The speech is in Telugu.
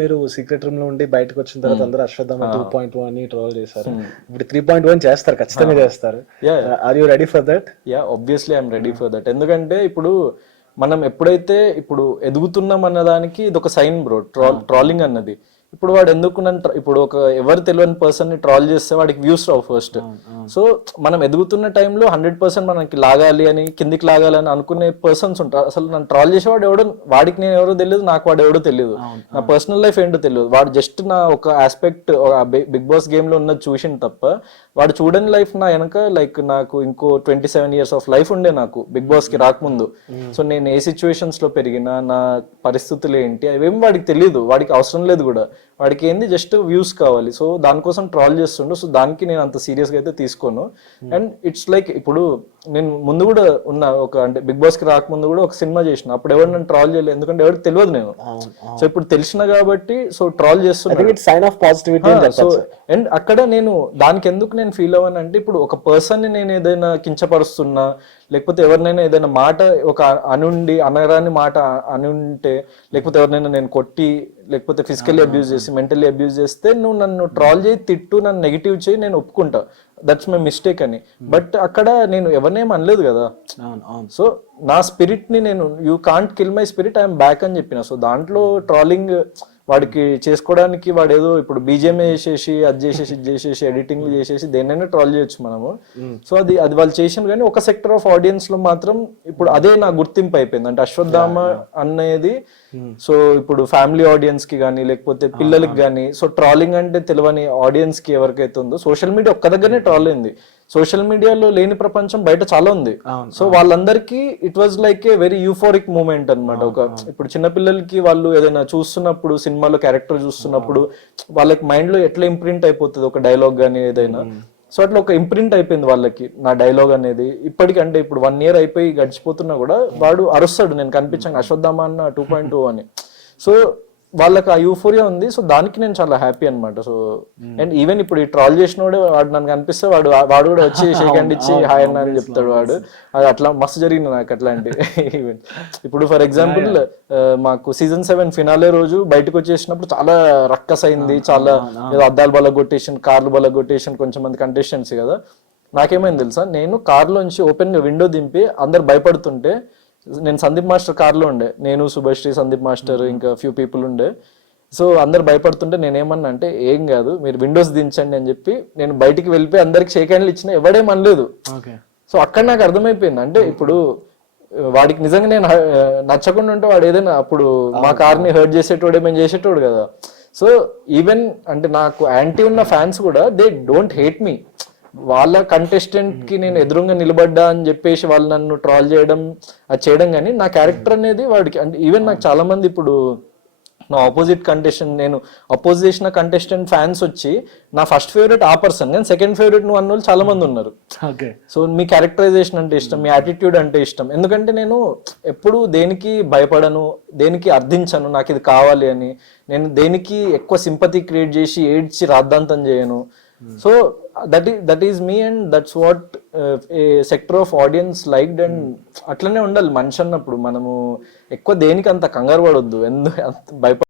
మీరు సీక్రెట్ రూమ్ లో ఉండి బయటకు వచ్చిన తర్వాత అందరూ అశ్వత్థామ 2.1 అని ట్రోల్ చేశారు. ఇప్పుడు 3.1 చేస్తారు, ఖచ్చితంగా చేస్తారు. Are you ready for that? Yeah, obviously I'm ready for that. ఎందుకంటే ఇప్పుడు మనం ఎప్పుడైతే ఇప్పుడు ఎదుగుతున్నాం అన్న దానికి ఇది ఒక సైన్ బ్రో. ట్రాలింగ్ అన్నది ఇప్పుడు వాడు ఎందుకు ఇప్పుడు ఒక ఎవరు తెలియని పర్సన్ ని ట్రాల్ చేస్తే వాడికి వ్యూస్ రావు ఫస్ట్. సో మనం ఎదుగుతున్న టైంలో 100% మనకి లాగాలి అని, కిందికి లాగాలి అని అనుకునే పర్సన్స్ ఉంటారు. అసలు నన్ను ట్రాల్ చేసేవాడు ఎవడో, వాడికి నేను ఎవరో తెలియదు, నాకు వాడు ఎవడో తెలియదు, నా పర్సనల్ లైఫ్ ఏంటో తెలియదు. వాడు జస్ట్ నా ఒక ఆస్పెక్ట్ బిగ్ బాస్ గేమ్ లో ఉన్నది చూసింది తప్ప వాడు చూడని లైఫ్ నా వెనక లైక్ నాకు ఇంకో 27 years ఆఫ్ లైఫ్ ఉండే నాకు బిగ్ బాస్ కి రాకముందు. సో నేను ఏ సిచ్యువేషన్స్ లో పెరిగినా, నా పరిస్థితులు ఏంటి అవేం వాడికి తెలియదు, వాడికి అవసరం లేదు కూడా. వాడికి ఏంది జస్ట్ వ్యూస్ కావాలి. సో దానికోసం ట్రాల్ చేస్తుండు. సో దానికి నేను అంత సీరియస్ గా అయితే తీసుకోను. అండ్ ఇట్స్ లైక్ ఇప్పుడు నేను ముందు కూడా ఉన్న ఒక అంటే బిగ్ బాస్ కి రాకముందు కూడా ఒక సినిమా చేసిన, అప్పుడు ఎవరు నన్ను ట్రాల్ చేయలేదు, ఎందుకంటే ఎవరికి తెలియదు నేను. సో ఇప్పుడు తెలిసిన కాబట్టి సో ట్రాల్ చేస్తున్నా. Sign of positivity. So and అక్కడ నేను దానికి ఎందుకు నేను ఫీల్ అవ్వను అంటే, ఇప్పుడు ఒక పర్సన్ ని నేను ఏదైనా కించపరుస్తున్నా, లేకపోతే ఎవరినైనా ఏదైనా మాట ఒక అనుండి అనరాని మాట అనుంటే, లేకపోతే ఎవరినైనా నేను కొట్టి, లేకపోతే ఫిజికల్లీ అబ్యూజ్ చేసి, మెంటల్లీ అబ్యూజ్ చేస్తే నువ్వు నన్ను ట్రాల్ చేయి, తిట్టు, నన్ను నెగిటివ్ చేయి, నేను ఒప్పుకుంటా, దట్స్ మై మిస్టేక్ అని. బట్ అక్కడ నేను ఎవరినేం అనలేదు కదా. సో నా స్పిరిట్ ని నేను you can't kill my spirit, I'm back అని చెప్పిన. సో దాంట్లో ట్రాలింగ్ వాడికి చేసుకోవడానికి వాడు ఏదో ఇప్పుడు బీజిఎం చేసేసి అది చేసేసి ఇది చేసేసి ఎడిటింగ్ చేసేసి దేన్నైనా ట్రాల్ చేయొచ్చు మనము. సో అది వాళ్ళు చేసిన కానీ ఒక సెక్టర్ ఆఫ్ ఆడియన్స్ లో మాత్రం ఇప్పుడు అదే నా గుర్తింపు అయిపోయింది. అంటే అశ్వత్థామ అనేది సో ఇప్పుడు ఫ్యామిలీ ఆడియన్స్ కి కానీ, లేకపోతే పిల్లలకి కానీ, సో ట్రాలింగ్ అంటే తెలియని ఆడియన్స్ కి ఎవరికైతే ఉందో, సోషల్ మీడియా ఒక్క దగ్గరనే ట్రాల్ అయింది. సోషల్ మీడియాలో లేని ప్రపంచం బయట చాలా ఉంది. సో వాళ్ళందరికీ it was like a very euphoric moment అనమాట. ఒక ఇప్పుడు చిన్నపిల్లలకి వాళ్ళు ఏదైనా చూస్తున్నప్పుడు, సినిమాలో క్యారెక్టర్ చూస్తున్నప్పుడు వాళ్ళకి మైండ్ లో ఎట్లా ఇంప్రింట్ అయిపోతుంది ఒక డైలాగ్ కానీ ఏదైనా. సో అట్లా ఒక ఇంప్రింట్ అయిపోయింది వాళ్ళకి నా డైలాగ్ అనేది. ఇప్పటికంటే ఇప్పుడు 1 year అయిపోయి గడిచిపోతున్నా కూడా వాడు అరుస్తాడు నేను కనిపించాను అశ్వత్థామ అన్న 2.2 అని. సో వాళ్ళకి ఆ యూఫోరియా ఉంది. సో దానికి నేను చాలా హ్యాపీ అనమాట. సో అండ్ ఈవెన్ ఇప్పుడు ఈ ట్రాల్ చేసినోడే వాడు నన్ను కనిపిస్తే వాడు కూడా వచ్చి షేక్ హ్యాండ్ ఇచ్చి హాయ్ అన్న అని చెప్తాడు వాడు. అది అట్లా మస్తు జరిగింది నాకు అట్లాంటి ఈవెంట్. ఇప్పుడు ఫర్ ఎగ్జాంపుల్ మాకు సీజన్ 7 ఫినాలే రోజు బయటకు వచ్చేసినప్పుడు చాలా రక్కస్ అయింది, చాలా అద్దాలు బలగొట్టేషన్, కార్లు బలగొట్టేషన్ కొంచెం మంది కంటెస్టెంట్స్ కదా. నాకేమైంది తెలుసా, నేను కార్లోంచి ఓపెన్ గా విండో దింపి అందరు భయపడుతుంటే, నేను సందీప్ మాస్టర్ కార్లో ఉండే, నేను శుభశ్రీ, సందీప్ మాస్టర్, ఇంకా ఫ్యూ పీపుల్ ఉండే. సో అందరు భయపడుతుంటే నేనేమన్నా అంటే ఏం కాదు మీరు విండోస్ దించండి అని చెప్పి నేను బయటికి వెళ్ళిపోయి అందరికి షేక్ హ్యాండ్లు ఇచ్చిన, ఎవడేమనలేదు. సో అక్కడ నాకు అర్థమైపోయింది అంటే ఇప్పుడు వాడికి నిజంగా నేను నచ్చకుండా ఉంటే వాడు ఏదైనా అప్పుడు మా కార్ని హర్ట్ చేసేటోడు ఏమైనా చేసేటోడు కదా. సో ఈవెన్ అంటే నాకు యాంటీ ఉన్న ఫ్యాన్స్ కూడా దే డోంట్ హేట్ మీ. వాళ్ళ కంటెస్టెంట్ కి నేను ఎదురుగా నిలబడ్డా అని చెప్పేసి వాళ్ళు నన్ను ట్రాల్ చేయడం అది చేయడం, కానీ నా క్యారెక్టర్ అనేది వాడికి అంటే ఈవెన్ నాకు చాలా మంది ఇప్పుడు నా ఆపోజిట్ కంటెస్టెంట్, నేను అపోజ్ చేసిన కంటెస్టెంట్ ఫ్యాన్స్ వచ్చి నా ఫస్ట్ ఫేవరెట్ ఆ పర్సన్, నేను సెకండ్ ఫేవరెట్ నువ్వు అన్న వాళ్ళు చాలా మంది ఉన్నారు. సో మీ క్యారెక్టరైజేషన్ అంటే ఇష్టం, మీ యాటిట్యూడ్ అంటే ఇష్టం. ఎందుకంటే నేను ఎప్పుడు దేనికి భయపడను, దేనికి అర్థించను నాకు ఇది కావాలి అని. నేను దేనికి ఎక్కువ సింపతి క్రియేట్ చేసి ఏడ్చి రాద్ధాంతం చేయను. So that is me and that's what a sector of audience liked. And అట్లనే ఉండాలి మనిషి అన్నప్పుడు. మనము ఎక్కువ దేనికి అంత కంగారు పడొద్దు, ఎందుకు భయపడ